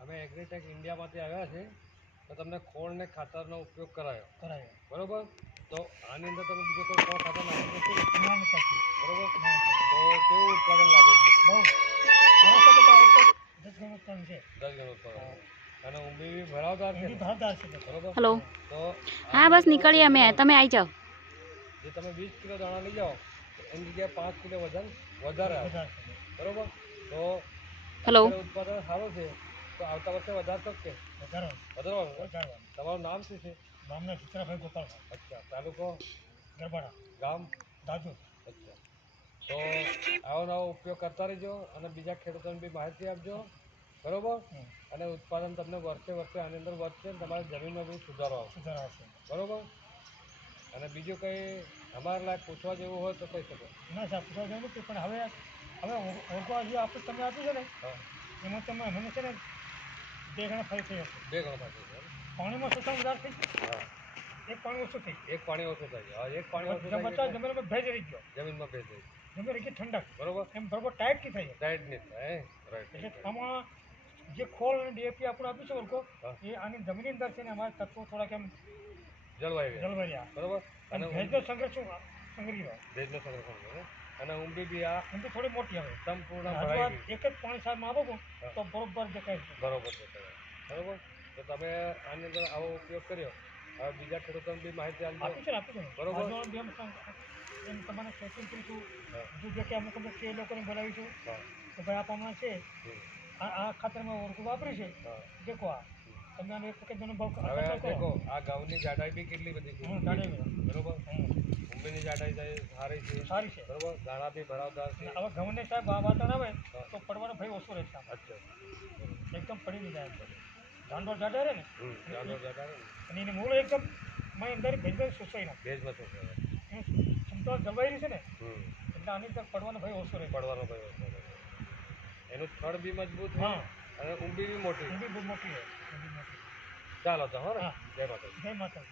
અમે એગ્રીટેક ઇન્ડિયામાંથી આવ્યા છે તો તમને ખોળ ને ખાતરનો ઉપયોગ કરાયો બરોબર. તો આની અંદર તમે બીજો કોઈ ખોળ ખાતર નાખી બરોબર. તો કેવું ઉત્પાદન લાગે છે? 10 ગણું ઉત્પાદન. અને ઊંબી બી ભરાવદાર છે બરોબર. હેલો. તો હા બસ નીકળીએ અમે, તમે આવી જાઓ. જે તમે 20 કિલો દાણા લઈ જાઓ એની જગ્યાએ 5 કિલો વજન વધારે આવે બરોબર. તો હેલો. ઉત્પાદન સારું છે તો આવતા વર્ષે વધારશો કે વધારવાનું? તમારું નામ શું છે? ગામના ચિત્રાભાઈ ગોપાલભાઈ. અચ્છા. તાલુકો ગરબાડા, ગામ દાદુ. અચ્છા. તો આવો નવો ઉપયોગ કરતા રહેજો અને બીજા ખેડૂતોને બી માહિતી આપજો બરોબર. અને ઉત્પાદન તમને વર્ષે આની અંદર વધશે ને તમારી જમીનમાં બી સુધારો આવશે બરોબર. અને બીજું કંઈ અમારા લાયક પૂછવા જેવું હોય તો કહી શકો. ના સાહેબ પૂછવા જેવું નથી, પણ હવે ઓળખવા જે આપણે તમે આપ્યું છે ને એમાં તમે મને છે ને 2 ગણા ફરી થઈ હશે. 2 ગણા ફરી થઈ પાણીમાં શોષણ વધારે થઈ ગયું. એક પાણી ઓછું થઈ ગયું. એક પાણી ઓછું થઈ ગયું. એક પાણી ઓછું થઈ ગયું. જમીનમાં ભેજ રહી ગયો. જમીનમાં ભેજ રહી ગયો. જમીન રહી ગઈ ઠંડક બરોબર. એમ બરોબર ટાઈટ નહીં થાય. ટાઈટ નહીં થાય. રાઈટ. એટલે આમાં જે ખોળ અને ડીએપી આપણે આપ્યું છે ઓળખો એ આની જમીનની અંદર છે ને અમારા તત્વો થોડાક એમ જળવાઈ રહ્યા બરોબર. અને ભેજનો સંગ્રહ સંગ્રહી રહ્યો. ભેજનો સંગ્રહ કરે અને ઊંબી બી આ ઊંબી થોડી મોટી આવે સંપૂર્ણ ભરાઈ એક જ પાણી સાહેબમાં આપો તો બરોબર દેખાય બરોબર દેખાય બરોબર. તો તમે આની અંદર આવો ઉપયોગ કર્યો. હવે બીજા ખેડૂતોને બી માહિતી આપી છે બરોબર. એમ તમારે ચેકિંગ કરીશું બીજું કે અમુક એ લોકોને બોલાવીશું કે ભાઈ આ પ્રમાણે છે આ ખાતરમાં ઓળખું વાપર્યું છે દેખો આ તમે આનો એક વખત ભાવ હવે દેખો આ ઘઉંની જાડાઈ બી કેટલી બધી છે બરોબર. ઊંબીની જાડાઈ સારી છે બરોબર. દાણા બી ભરાવદાર છે. હવે ઘઉંને સાહેબ વાવતર આવે તો પડવાનો ભય ઓછો રહેશે. અચ્છા. એકદમ પડી નહીં જાય દાંડો જાડા રહે ને દાંડો જાડા રહે અને એને મૂળ એકદમ અંદર ભેજમાં શોષાઈ નાખે. ભેજમાં શોષાઈ ક્ષમતા જળવાઈ રહી છે ને એટલે આની અંદર પડવાનો ભય ઓછો રહે. પડવાનો ભય ઓછો રહે. એનું થડ બી મજબૂત હા અને ઊંબી બી મોટી. ઊંબી બહુ મોટી છે. ચાલો તો હા. જય માતા. જય માતા.